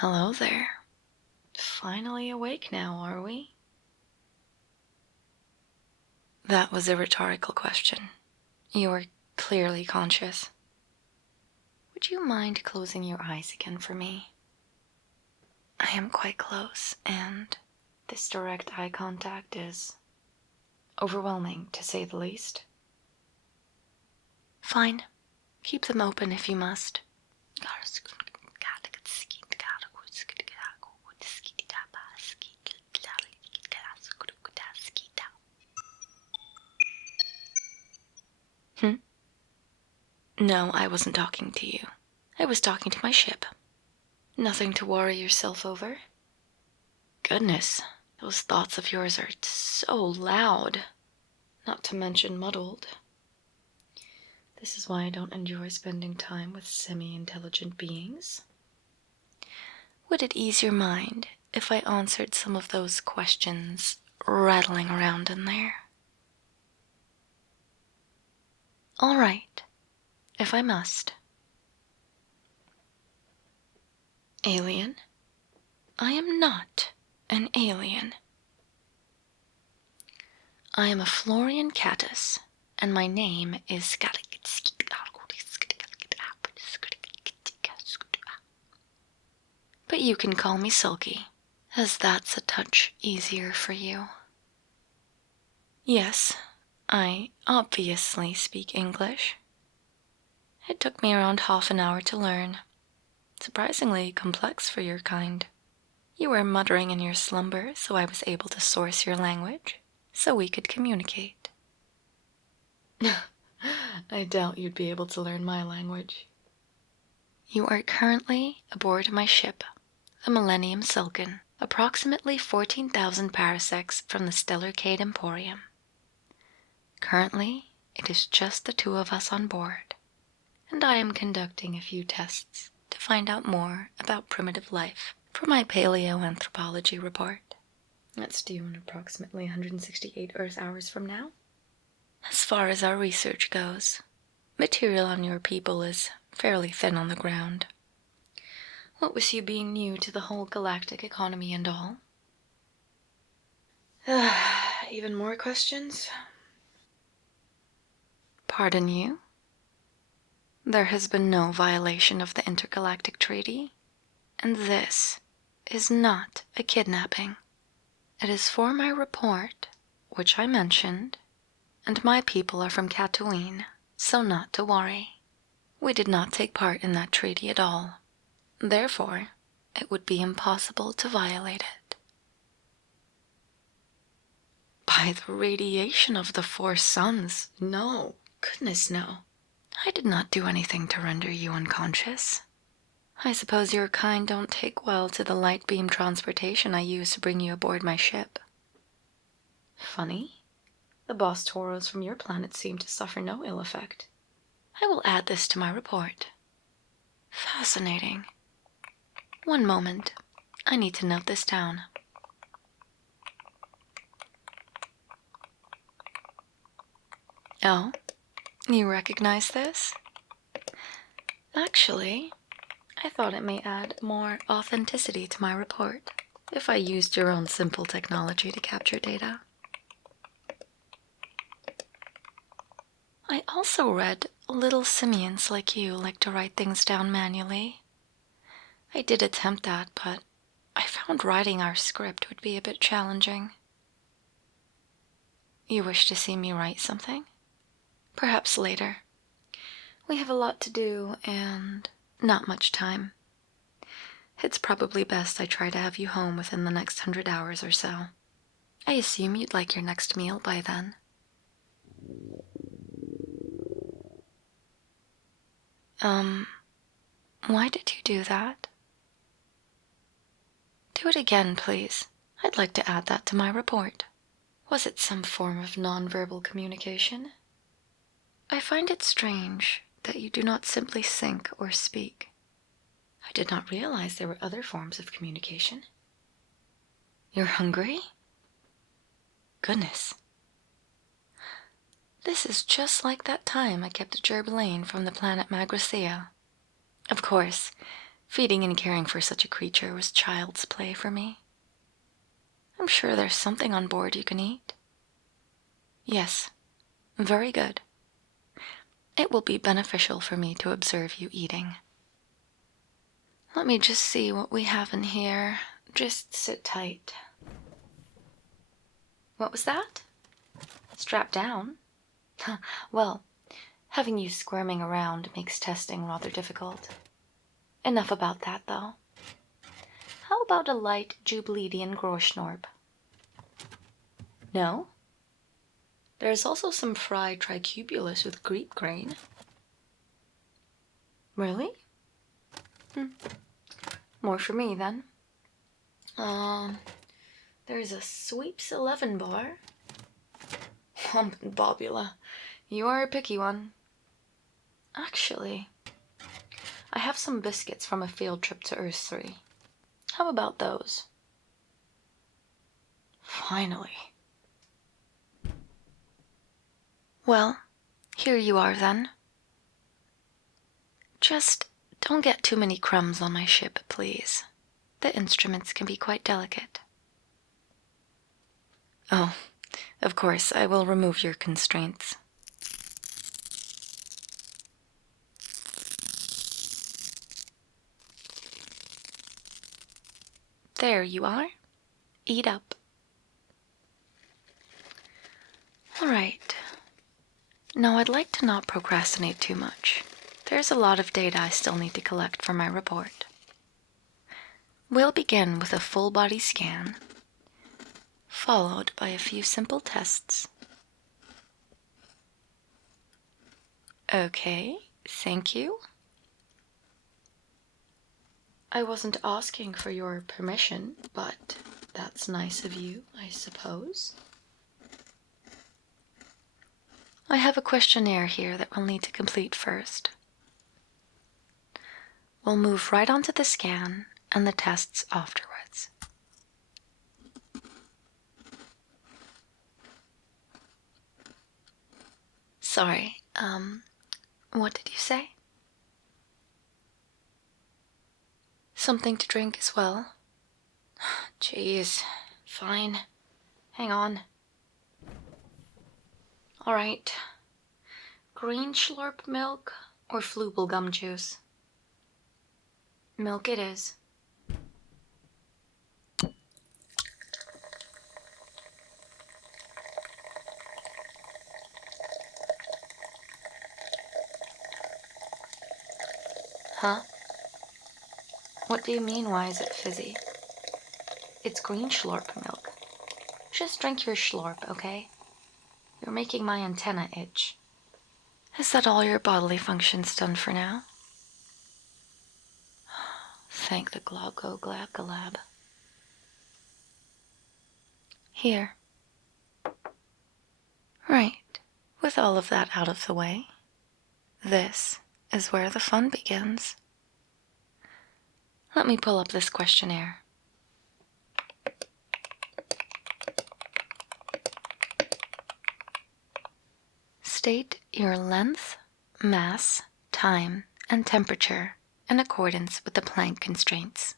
Hello there. Finally awake now, are we? That was a rhetorical question. You are clearly conscious. Would you mind closing your eyes again for me? I am quite close, and this direct eye contact is overwhelming, to say the least. Fine. Keep them open if you must. No, I wasn't talking to you. I was talking to my ship. Nothing to worry yourself over. Goodness, those thoughts of yours are so loud, not to mention muddled. This is why I don't enjoy spending time with semi-intelligent beings. Would it ease your mind if I answered some of those questions rattling around in there? All right, if I must. Alien? I am not an alien. I am a Florean Catus, and my name is but you can call me Sulky, as that's a touch easier for you. Yes, I obviously speak English. It took me around half an hour to learn. Surprisingly complex for your kind. You were muttering in your slumber, so I was able to source your language, so we could communicate. I doubt you'd be able to learn my language. You are currently aboard my ship, the Millenium Sulkon, approximately 14,000 parsecs from the stellar Cade Emporium. Currently, it is just the two of us on board, and I am conducting a few tests to find out more about primitive life for my paleoanthropology report. That's due in approximately 168 Earth hours from now. As far as our research goes, material on your people is fairly thin on the ground. What with you being new to the whole galactic economy and all? Even more questions? Pardon you? There has been no violation of the intergalactic treaty, and this is not a kidnapping. It is for my report, which I mentioned, and my people are from Catooine, so not to worry. We did not take part in that treaty at all. Therefore, it would be impossible to violate it. By the radiation of the four suns, no. Goodness, no. I did not do anything to render you unconscious. I suppose your kind don't take well to the light beam transportation I used to bring you aboard my ship. Funny. The boss toros from your planet seem to suffer no ill effect. I will add this to my report. Fascinating. One moment. I need to note this down. Oh, you recognize this? Actually, I thought it may add more authenticity to my report if I used your own simple technology to capture data. I also read little simians like you like to write things down manually. I did attempt that, but I found writing our script would be a bit challenging. You wish to see me write something? Perhaps later. We have a lot to do and not much time. It's probably best I try to have you home within the next 100 hours or so. I assume you'd like your next meal by then. Why did you do that? Do it again, please. I'd like to add that to my report. Was it some form of nonverbal communication? I find it strange that you do not simply think or speak. I did not realize there were other forms of communication. You're hungry? Goodness. This is just like that time I kept a gerbilane from the planet Magrathea. Of course, Feeding and caring for such a creature was child's play for me. I'm sure there's something on board you can eat. Yes, very good. It will be beneficial for me to observe you eating. Let me just see what we have in here. Just sit tight. What was that? Strapped down? Well, having you squirming around makes testing rather difficult. Enough about that, though. How about a light Jubileedian Groschnorp? No? There's also some fried tricubulus with Greek grain. Really? More for me, then. There's a Sweeps 11 bar. Hump and Bobula, you are a picky one. Actually, I have some biscuits from a field trip to Earth 3. How about those? Finally. Well, here you are then. Just don't get too many crumbs on my ship, please. The instruments can be quite delicate. Oh, of course, I will remove your constraints. There you are. Eat up. All right. Now I'd like to not procrastinate too much. There's a lot of data I still need to collect for my report. We'll begin with a full body scan, followed by a few simple tests. Okay, thank you. I wasn't asking for your permission, but that's nice of you, I suppose. I have a questionnaire here that we'll need to complete first. We'll move right on to the scan and the tests afterwards. Sorry, what did you say? Something to drink as well? Jeez, fine. Hang on. All right. Green Schlorp milk or Flubel gum juice? Milk it is. Huh? What do you mean, why is it fizzy? It's green Schlorp milk. Just drink your Schlorp, okay? You're making my antenna itch. Is that all your bodily functions done for now? Thank the Gloggo Glab Galab. Here. Right. With all of that out of the way, this is where the fun begins. Let me pull up this questionnaire. State your length, mass, time, and temperature in accordance with the Planck constraints.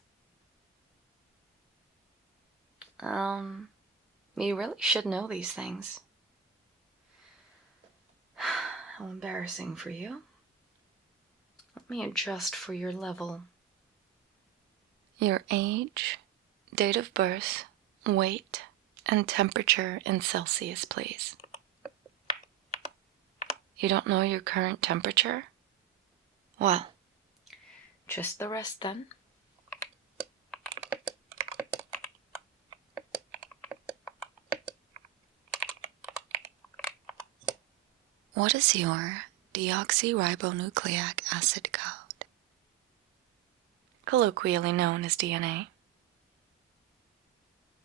You really should know these things. How embarrassing for you. Let me adjust for your level. Your age, date of birth, weight, and temperature in Celsius, please. You don't know your current temperature? Well, just the rest then. What is your deoxyribonucleic acid code? Colloquially known as DNA.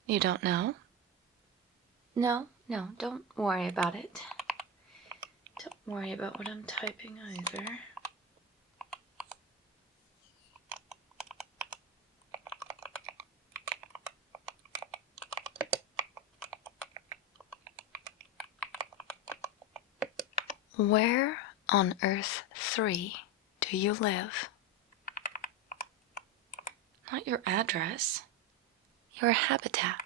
You don't know? No, don't worry about it. Don't worry about what I'm typing either. Where on Earth 3 do you live? Not your address. Your habitat.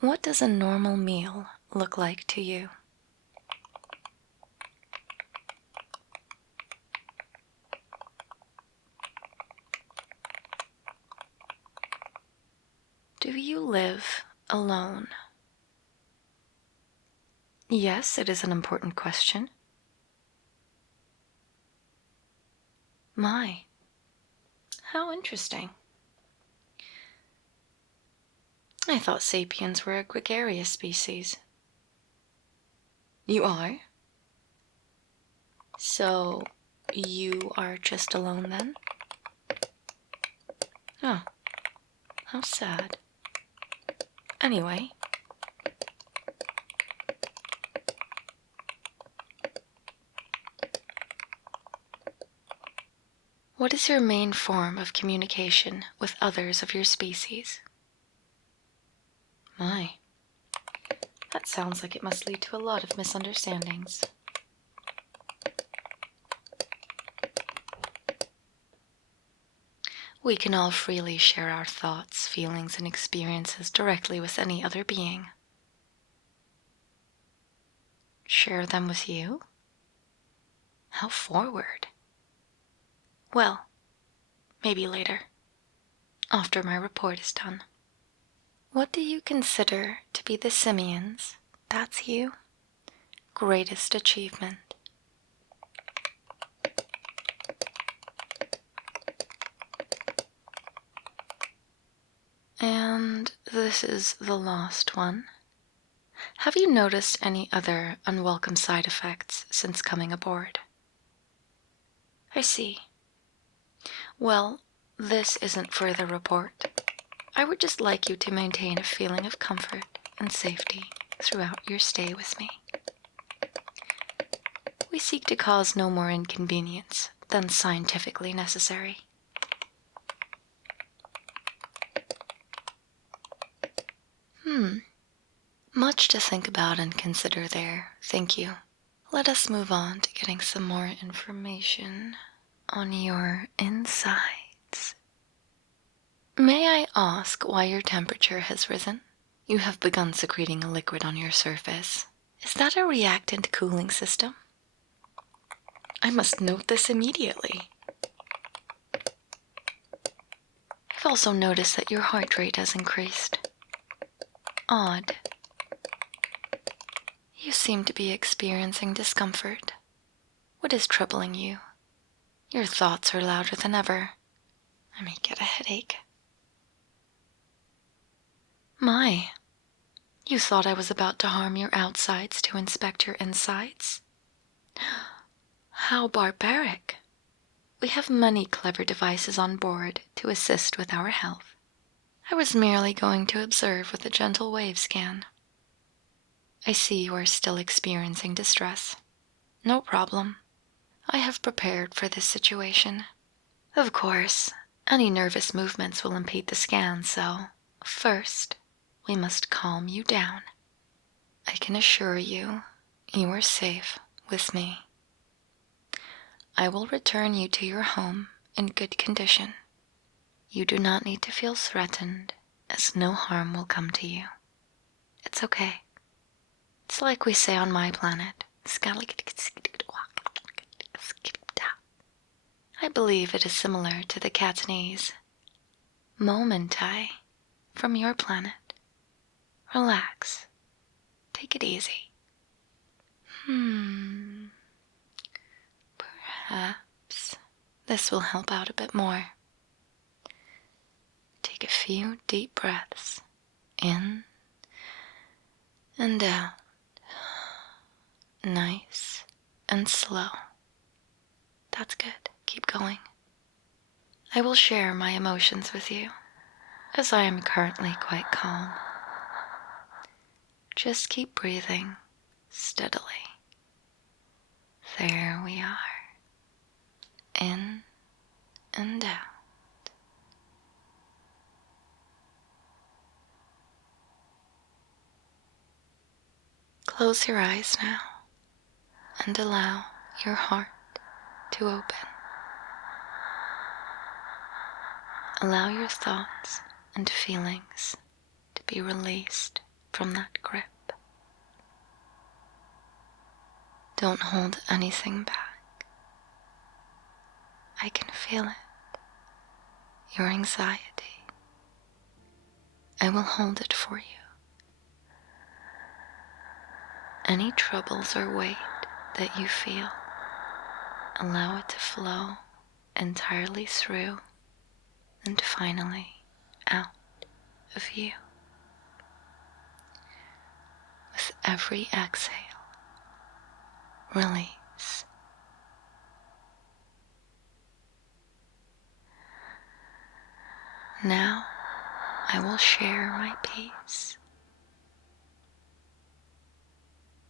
What does a normal meal look like to you? Do you live alone? Yes, it is an important question. My, how interesting. I thought sapiens were a gregarious species. You are? So, you are just alone then? Oh, how sad. Anyway. What is your main form of communication with others of your species? My, that sounds like it must lead to a lot of misunderstandings. We can all freely share our thoughts, feelings, and experiences directly with any other being. Share them with you? How forward. Well, maybe later, after my report is done. What do you consider to be the simian's, that's you, greatest achievement? And this is the last one. Have you noticed any other unwelcome side effects since coming aboard? I see. Well, this isn't for the report. I would just like you to maintain a feeling of comfort and safety throughout your stay with me. We seek to cause no more inconvenience than scientifically necessary. Much to think about and consider there, thank you. Let us move on to getting some more information on your insides. May I ask why your temperature has risen? You have begun secreting a liquid on your surface. Is that a reactant cooling system? I must note this immediately. I've also noticed that your heart rate has increased. Odd. You seem to be experiencing discomfort. What is troubling you? Your thoughts are louder than ever. I may get a headache. My, you thought I was about to harm your outsides to inspect your insides? How barbaric. We have many clever devices on board to assist with our health. I was merely going to observe with a gentle wave scan. I see you are still experiencing distress. No problem. I have prepared for this situation. Of course, any nervous movements will impede the scan, so first, we must calm you down. I can assure you, you are safe with me. I will return you to your home in good condition. You do not need to feel threatened, as no harm will come to you. It's okay. It's like we say on my planet. I believe it is similar to the Catanese. Momentai, from your planet. Relax. Take it easy. Perhaps this will help out a bit more. Take a few deep breaths. In and out. Nice and slow. That's good. Keep going. I will share my emotions with you, as I am currently quite calm. Just keep breathing steadily. There we are. In and out. Close your eyes now and allow your heart to open. Allow your thoughts and feelings to be released from that grip. Don't hold anything back. I can feel it. Your anxiety. I will hold it for you. Any troubles or weight that you feel, allow it to flow entirely through and finally out of you. With every exhale, release. Now I will share my peace.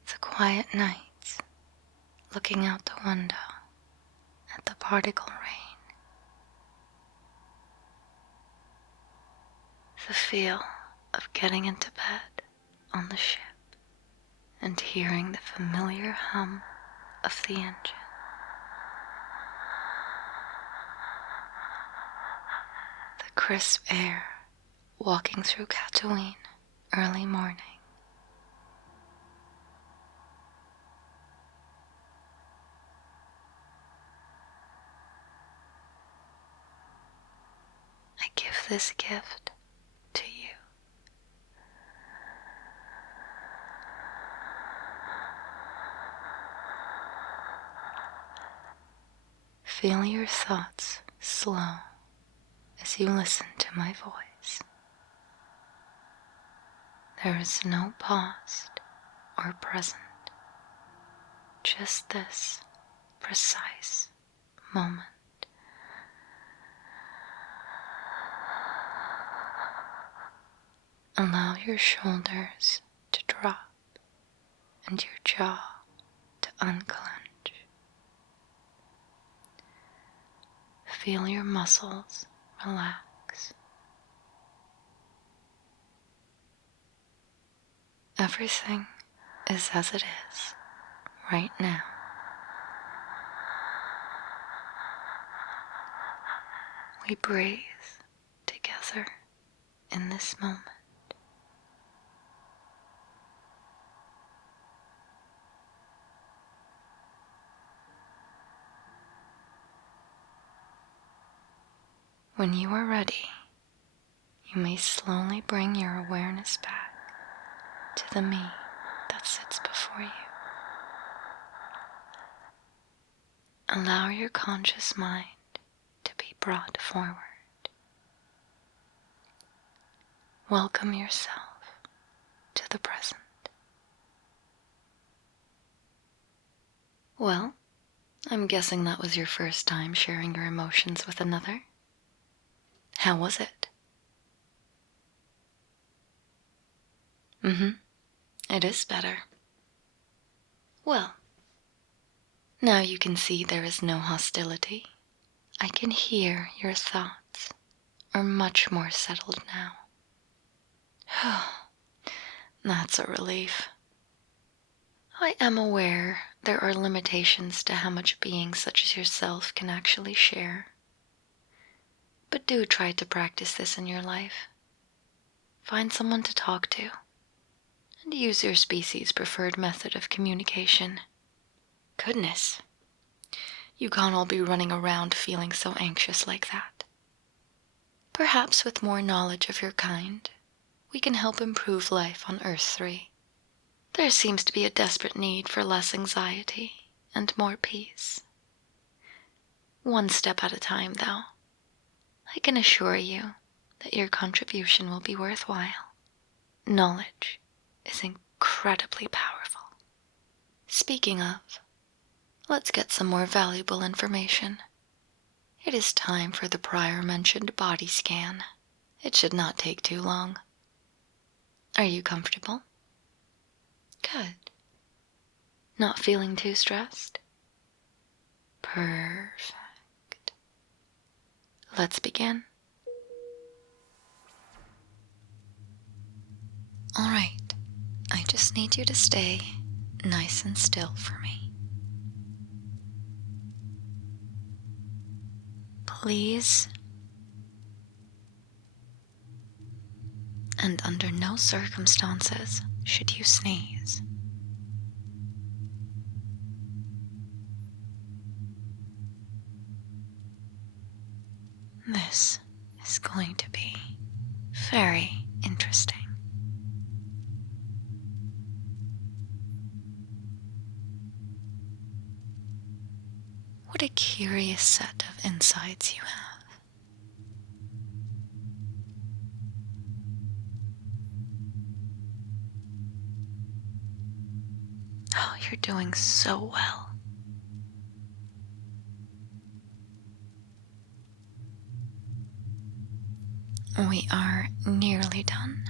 It's a quiet night, looking out the window at the particle rain. The feel of getting into bed on the ship and hearing the familiar hum of the engine. The crisp air walking through Catooine early morning. I give this gift to you. Feel your thoughts slow as you listen to my voice. There is no past or present, just this precise moment. Allow your shoulders to drop and your jaw to unclench. Feel your muscles relax. Everything is as it is right now. We breathe together in this moment. When you are ready, you may slowly bring your awareness back to the me that sits before you. Allow your conscious mind to be brought forward. Welcome yourself to the present. Well, I'm guessing that was your first time sharing your emotions with another. How was it? It is better. Well, now you can see there is no hostility. I can hear your thoughts are much more settled now. That's a relief. I am aware there are limitations to how much beings such as yourself can actually share. But do try to practice this in your life. Find someone to talk to, and use your species' preferred method of communication. Goodness, you can't all be running around feeling so anxious like that. Perhaps with more knowledge of your kind, we can help improve life on Earth 3. There seems to be a desperate need for less anxiety and more peace. One step at a time, though. I can assure you that your contribution will be worthwhile. Knowledge is incredibly powerful. Speaking of, let's get some more valuable information. It is time for the prior mentioned body scan. It should not take too long. Are you comfortable? Good. Not feeling too stressed? Perfect. Let's begin. All right, I just need you to stay nice and still for me. Please. And under no circumstances should you sneeze. This is going to be very interesting. What a curious set of insights you have. Oh, you're doing so well. We are nearly done.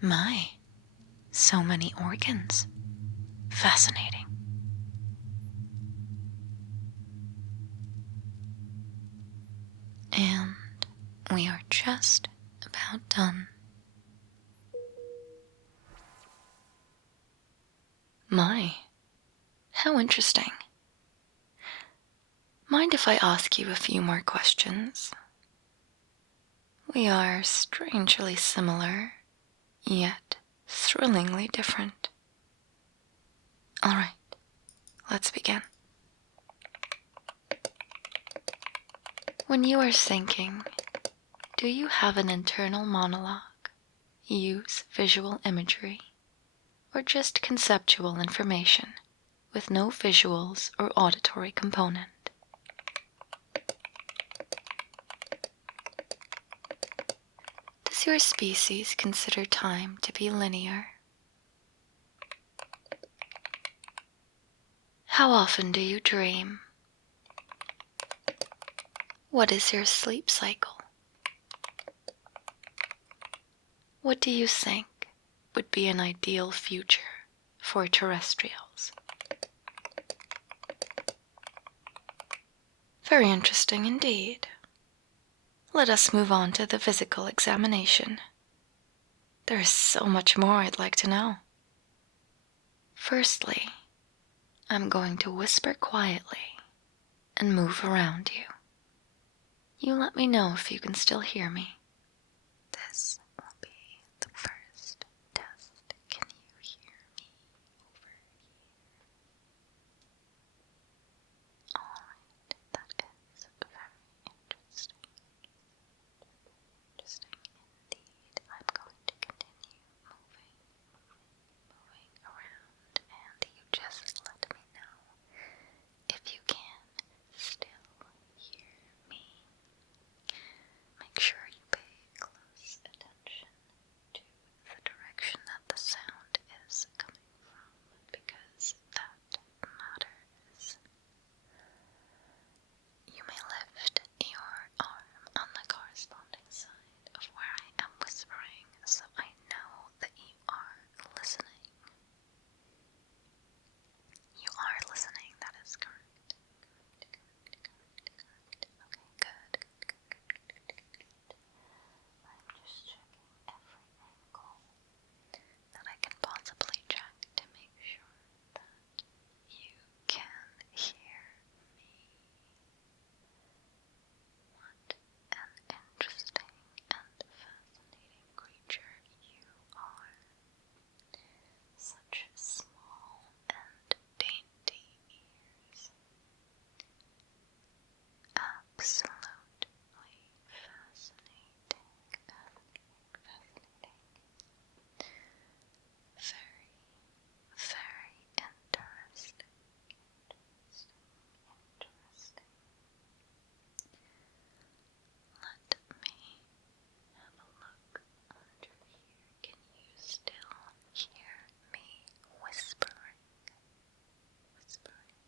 My, so many organs. Fascinating. And we are just about done. My, how interesting. Mind if I ask you a few more questions? We are strangely similar, yet thrillingly different. All right, let's begin. When you are thinking, do you have an internal monologue, use visual imagery, or just conceptual information with no visuals or auditory component? Does your species consider time to be linear? How often do you dream? What is your sleep cycle? What do you think would be an ideal future for terrestrials? Very interesting indeed. Let us move on to the physical examination. There is so much more I'd like to know. Firstly, I'm going to whisper quietly and move around you. You let me know if you can still hear me. This will be the first test. Can you hear me over here? Alright, that is very interesting. Interesting indeed. I'm going to continue moving around, and you just let me know if you can still hear me. Make sure you pay close attention to the direction that the sound is coming from, because that matters. You may lift your arm on the corresponding side of where I am whispering, so I know that you are listening. You are listening, that is correct. Okay, good. I'm just checking every angle that I can possibly check to make sure that you can hear me. What an interesting and fascinating creature you are. Such small and dainty ears. Absolutely fascinating. Very, very interesting. Interesting. Let me have a look under here. Can you still hear me whispering? Whispering.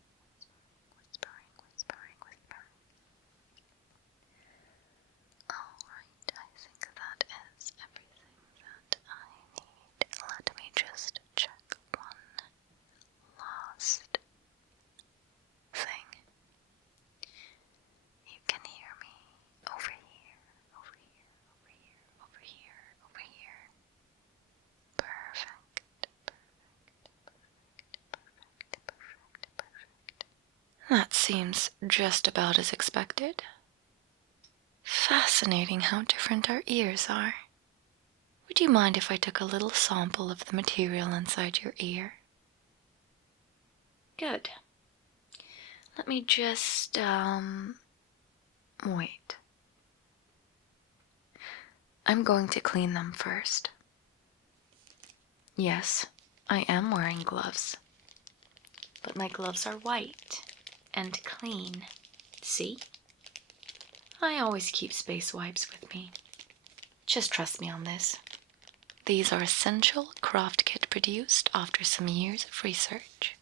That seems just about as expected. Fascinating how different our ears are. Would you mind if I took a little sample of the material inside your ear? Good. Let me just, wait. I'm going to clean them first. Yes, I am wearing gloves. But my gloves are white and clean. See? I always keep space wipes with me. Just trust me on this. These are essential craft kit produced after some years of research.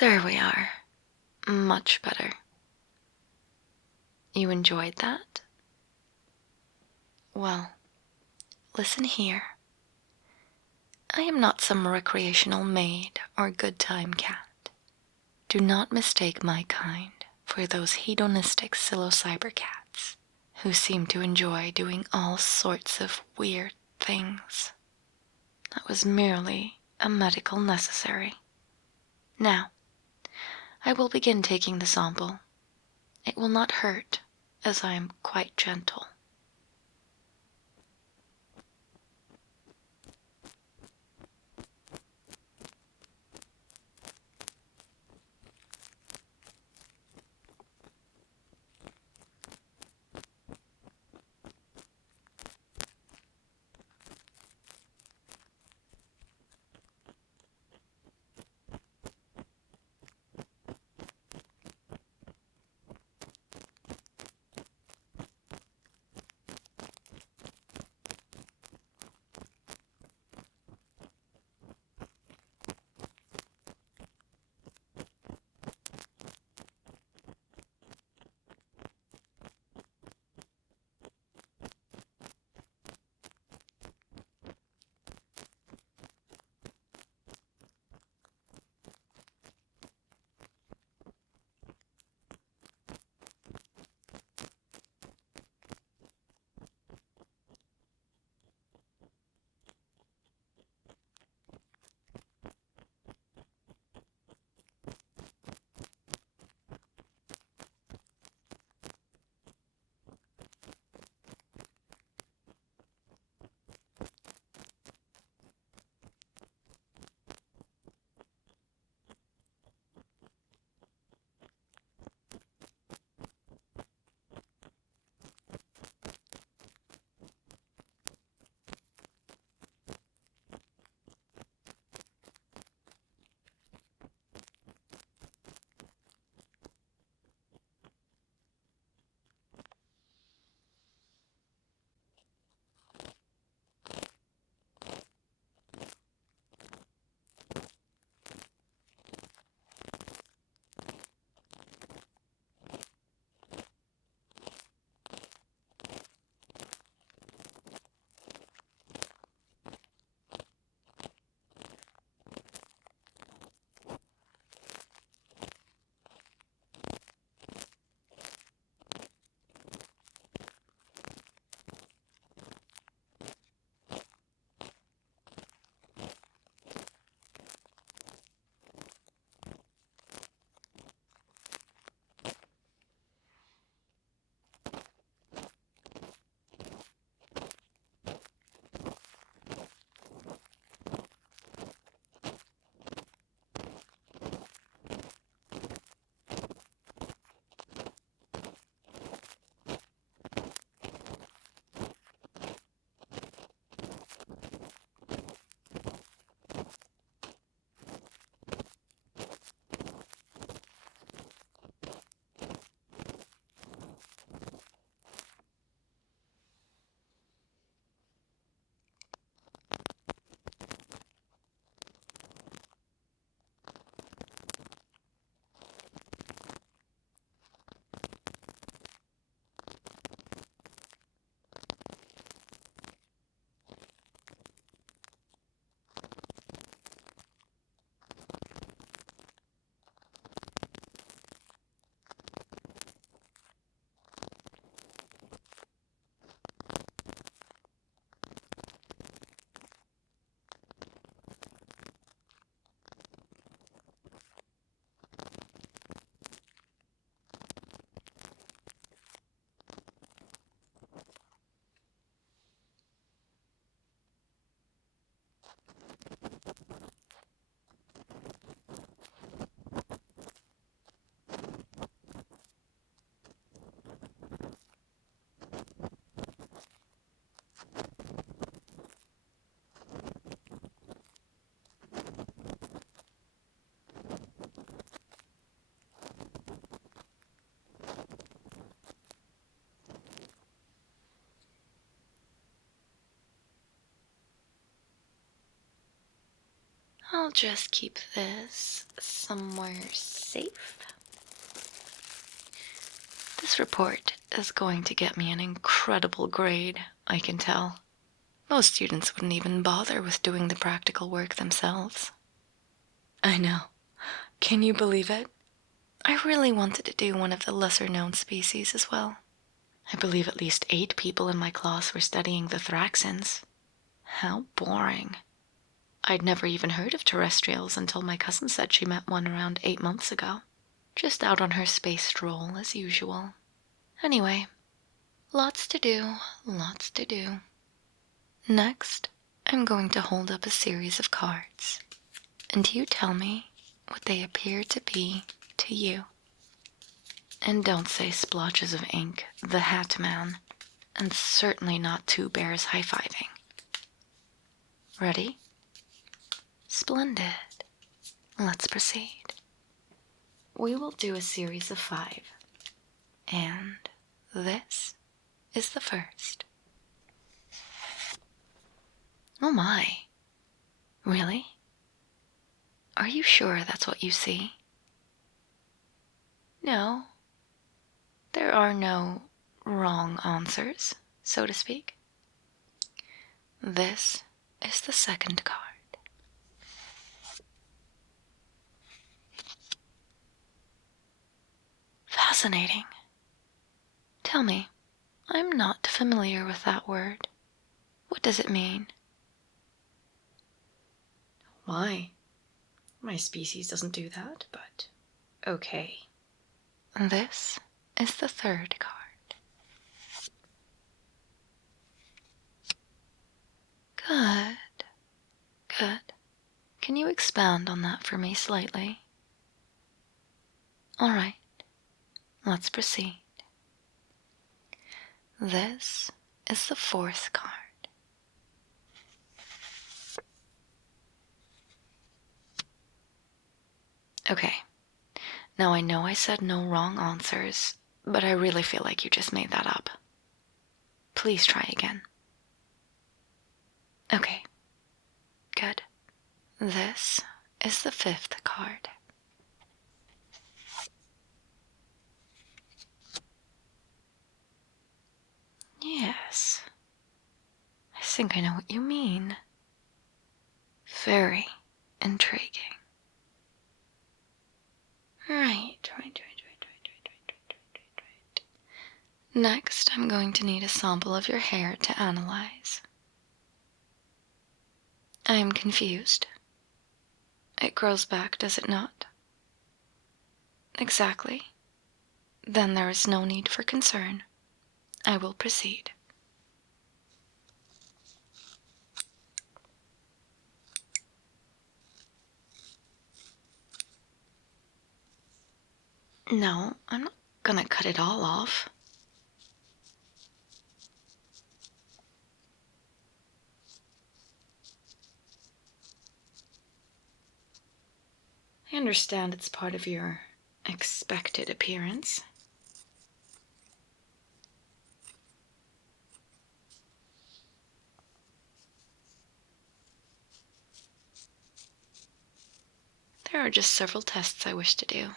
There we are. Much better. You enjoyed that? Well, listen here. I am not some recreational maid or good time cat. Do not mistake my kind for those hedonistic Psilocybercats who seem to enjoy doing all sorts of weird things. That was merely a medical necessary. Now, I will begin taking the sample. It will not hurt, as I am quite gentle. I'll just keep this somewhere safe. This report is going to get me an incredible grade, I can tell. Most students wouldn't even bother with doing the practical work themselves. I know. Can you believe it? I really wanted to do one of the lesser-known species as well. I believe at least 8 people in my class were studying the Thraxins. How boring. I'd never even heard of terrestrials until my cousin said she met one around 8 months ago. Just out on her space stroll, as usual. Anyway, lots to do, lots to do. Next, I'm going to hold up a series of cards, and you tell me what they appear to be to you. And don't say splotches of ink, the Hat Man, and certainly not 2 bears high-fiving. Ready? Splendid. Let's proceed. We will do a series of 5, and this is the first. Oh my. Really? Are you sure that's what you see? No. There are no wrong answers, so to speak. This is the second card. Fascinating. Tell me, I'm not familiar with that word. What does it mean? Why? My species doesn't do that, but okay. This is the third card. Good. Good. Can you expand on that for me slightly? All right. Let's proceed. This is the fourth card. Okay. Now I know I said no wrong answers, but I really feel like you just made that up. Please try again. Okay. Good. This is the fifth card. Yes. I think I know what you mean. Very intriguing. Right. Next, I'm going to need a sample of your hair to analyze. I am confused. It grows back, does it not? Exactly. Then there is no need for concern. I will proceed. No, I'm not gonna cut it all off. I understand it's part of your expected appearance. There are just several tests I wish to do.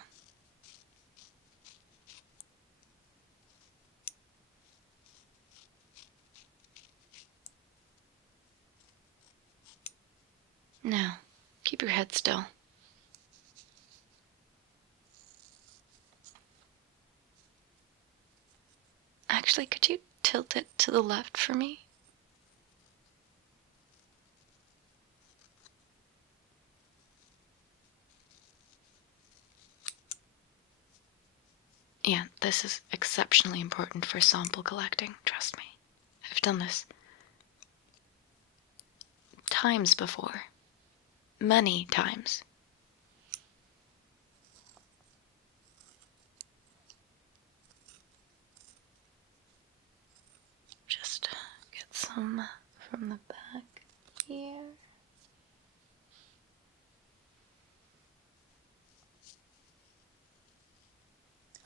Now, keep your head still. Actually, could you tilt it to the left for me? Yeah, this is exceptionally important for sample collecting, trust me. I've done this times before. Many times. Just get some from the back here.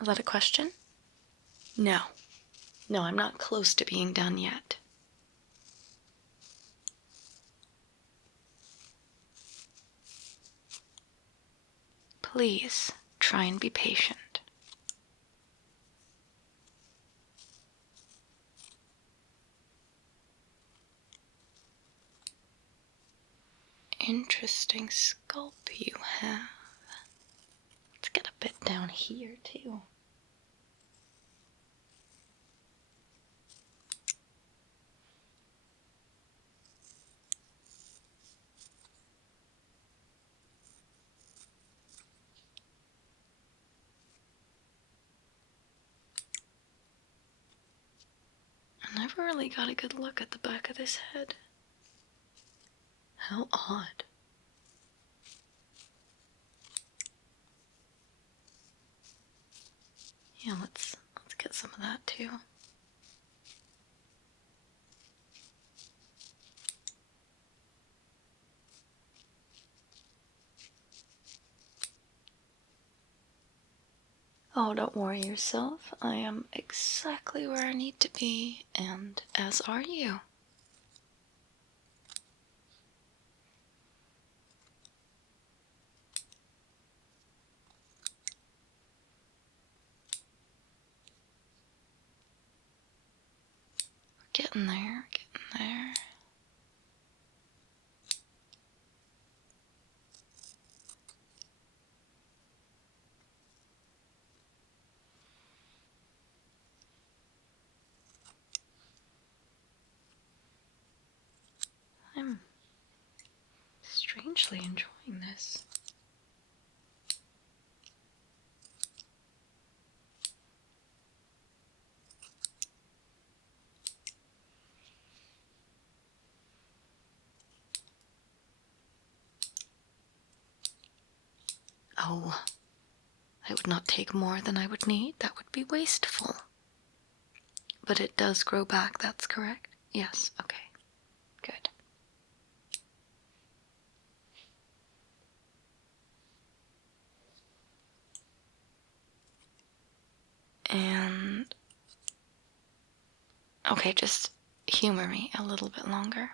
Is that a question? No. No, I'm not close to being done yet. Please try and be patient. interesting scalp you have. Let's get a bit down here, too. I never really got a good look at the back of this head. How odd. Yeah, let's get some of that too. Oh, don't worry yourself. I am exactly where I need to be, and as are you. We're getting there, getting there. I'm strangely enjoying this. Oh, I would not take more than I would need. That would be wasteful. But it does grow back, that's correct? Yes, okay. Good. And... okay, just humor me a little bit longer.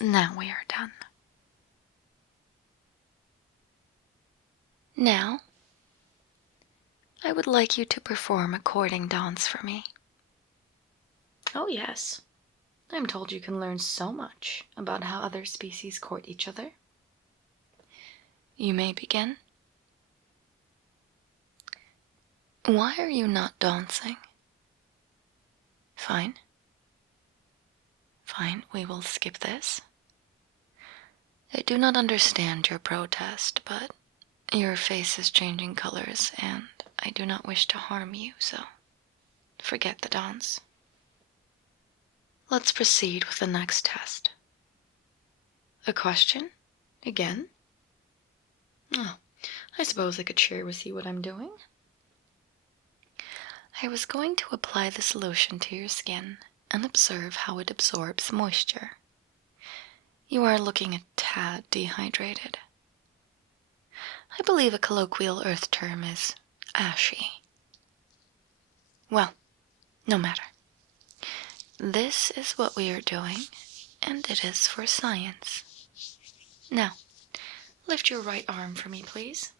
Now we are done. Now, I would like you to perform a courting dance for me. Oh, yes. I'm told you can learn so much about how other species court each other. You may begin. Why are you not dancing? Fine. Fine, we will skip this. I do not understand your protest, but your face is changing colors, and I do not wish to harm you, so forget the dance. Let's proceed with the next test. A question? Again? Oh, I suppose I could share with you what I'm doing. I was going to apply the solution to your skin and observe how it absorbs moisture. You are looking a tad dehydrated. I believe a colloquial earth term is ashy. Well, no matter. This is what we are doing, and it is for science. Now, lift your right arm for me, please.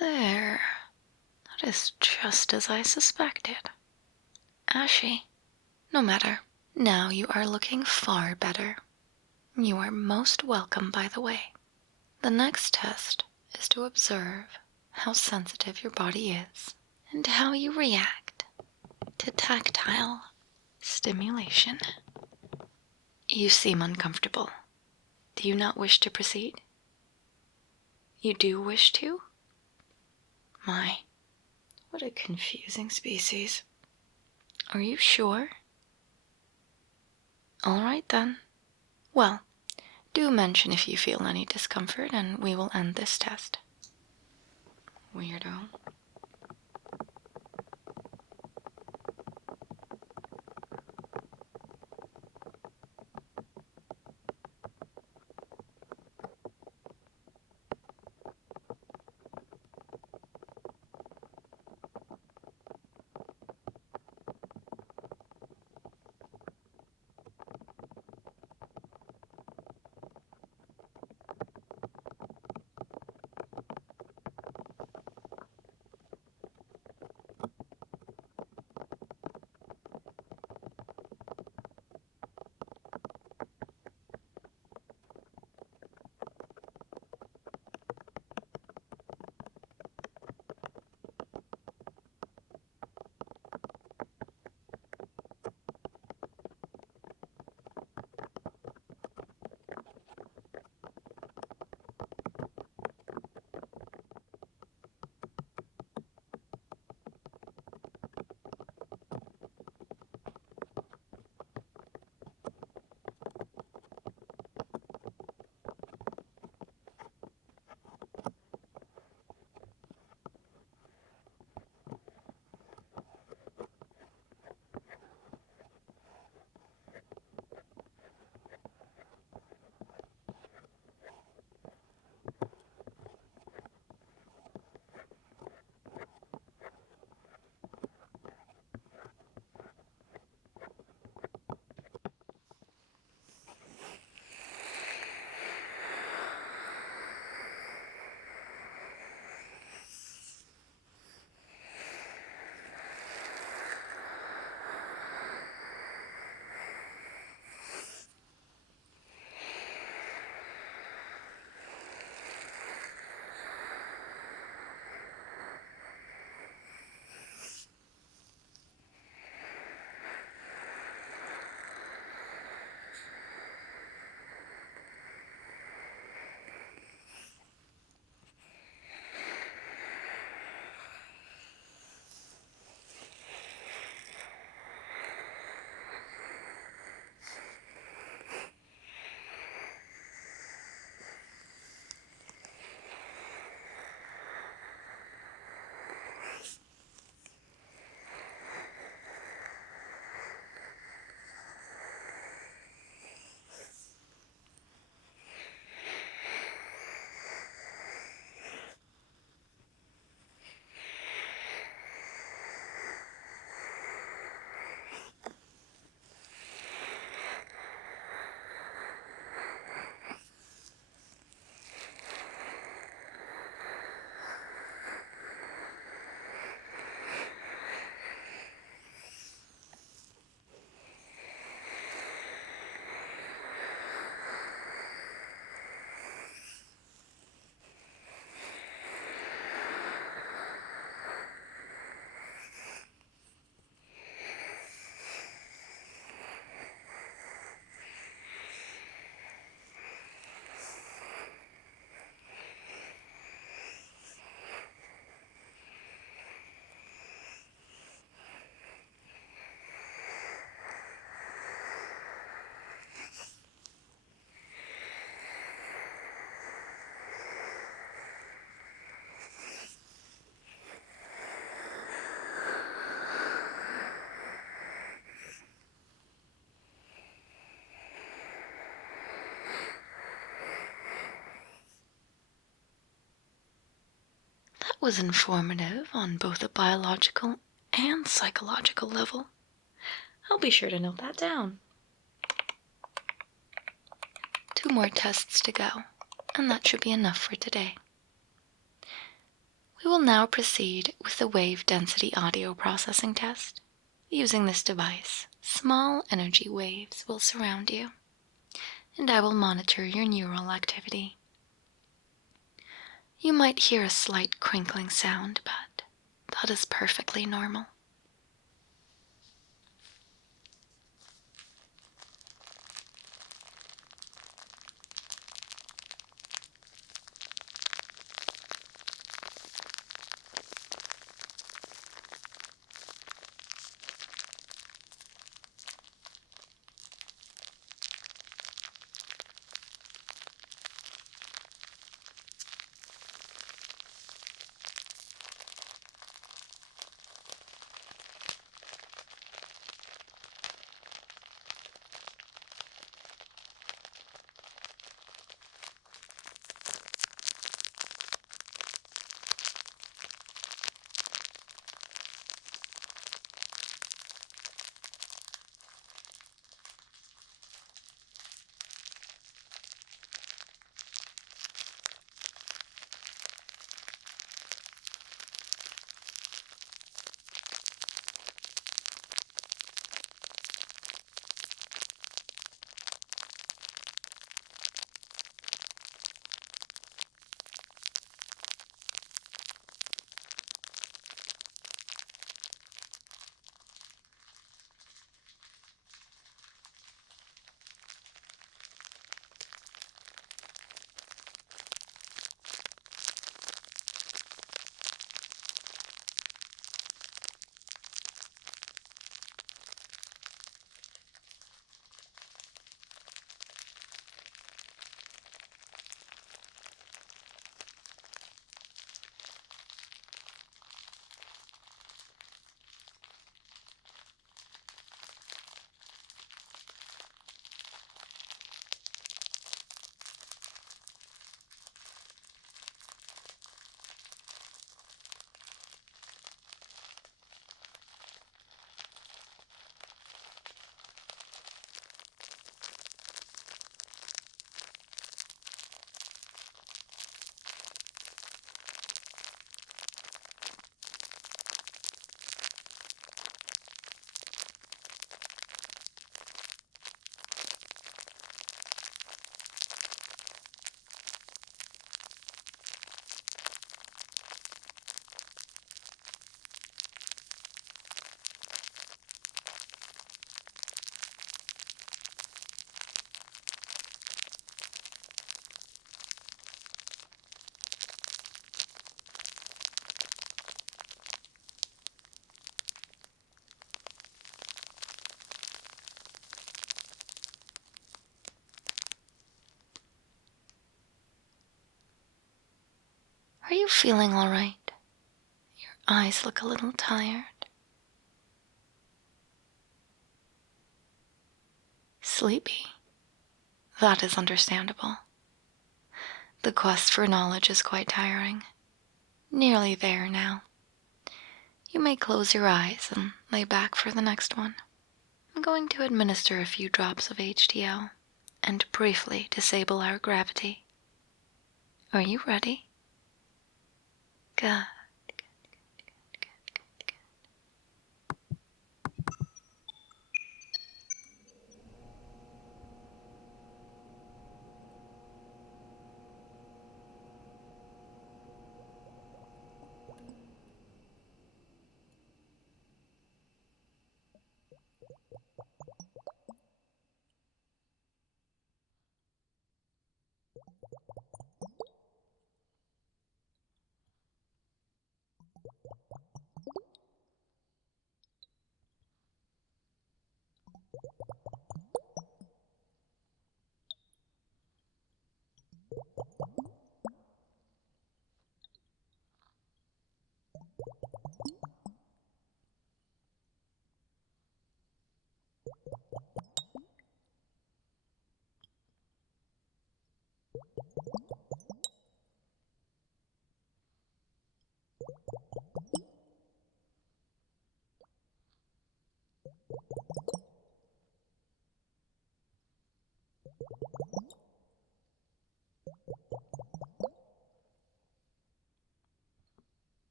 There. That is just as I suspected. Ashy. No matter. Now you are looking far better. You are most welcome, by the way. The next test is to observe how sensitive your body is and how you react to tactile stimulation. You seem uncomfortable. Do you not wish to proceed? You do wish to? My, what a confusing species. Are you sure? All right then. Well, do mention if you feel any discomfort and we will end this test. Weirdo. That was informative on both a biological and psychological level. I'll be sure to note that down. 2 more tests to go, and that should be enough for today. We We will now proceed with the wave density audio processing test. Using this device, small energy waves will surround you, and I will monitor your neural activity. You might hear a slight crinkling sound, but that is perfectly normal. Are you feeling all right? Your eyes look a little tired. Sleepy. That is understandable. The quest for knowledge is quite tiring. Nearly there now. You may close your eyes and lay back for the next one. I'm going to administer a few drops of HDL and briefly disable our gravity. Are you ready? Good.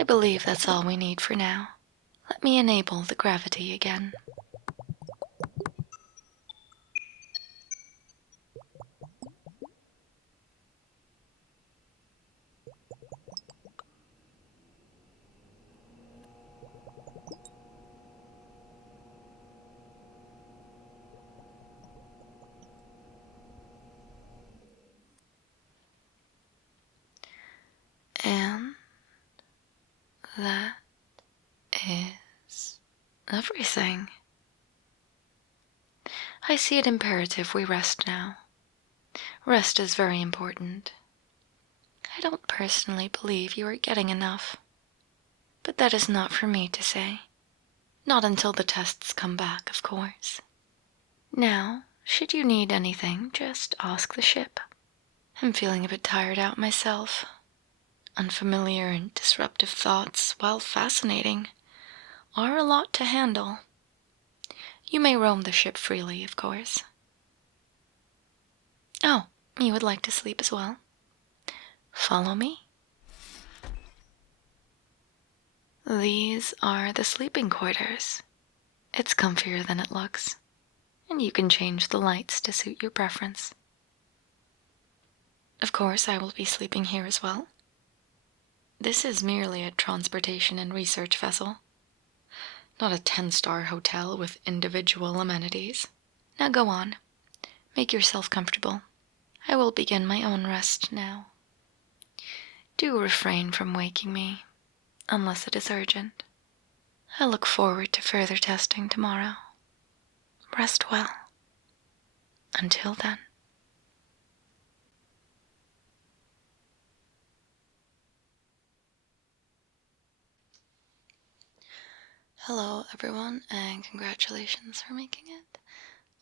I believe that's all we need for now. Let me enable the gravity again. And that is everything. I see it imperative we rest now. Rest is very important. I don't personally believe you are getting enough, but that is not for me to say. Not until the tests come back, of course. Now, should you need anything, just ask the ship. I'm feeling a bit tired out myself. Unfamiliar and disruptive thoughts, while fascinating, are a lot to handle. You may roam the ship freely, of course. Oh, you would like to sleep as well? Follow me. These are the sleeping quarters. It's comfier than it looks, and you can change the lights to suit your preference. Of course, I will be sleeping here as well. This is merely a transportation and research vessel, not a 10-star hotel with individual amenities. Now go on. Make yourself comfortable. I will begin my own rest now. Do refrain from waking me, unless it is urgent. I look forward to further testing tomorrow. Rest well. Until then. Hello everyone, and congratulations for making it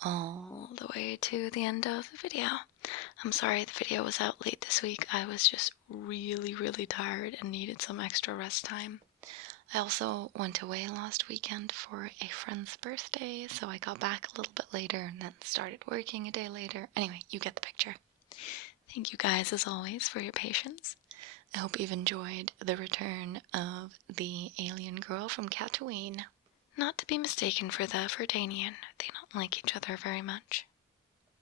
all the way to the end of the video. I'm sorry the video was out late this week. I was just really tired and needed some extra rest time. I also went away last weekend for a friend's birthday, so I got back a little bit later and then started working a day later. Anyway, you get the picture. Thank you guys as always for your patience. I hope you've enjoyed the return of the alien girl from Catooine. Not to be mistaken for the Verdanian. They don't like each other very much,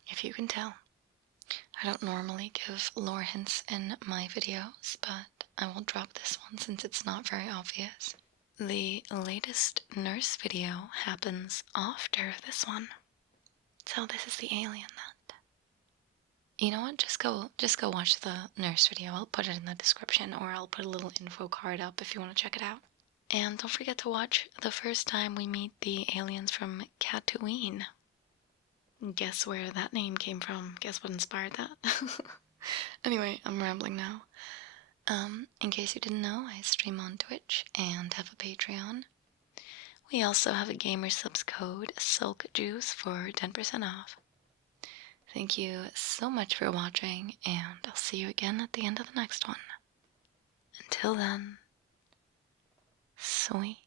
if you can tell. I don't normally give lore hints in my videos, but I will drop this one since it's not very obvious. The latest nurse video happens after this one. So this is the alien that... You know what? Just go watch the nurse video. I'll put it in the description, or I'll put a little info card up if you want to check it out. And don't forget to watch the first time we meet the aliens from Catooine. Guess where that name came from? Guess what inspired that? Anyway, I'm rambling now. In case you didn't know, I stream on Twitch and have a Patreon. We also have a gamer subs code, SulkJuice, for 10% off. Thank you so much for watching, and I'll see you again at the end of the next one. Until then, sweet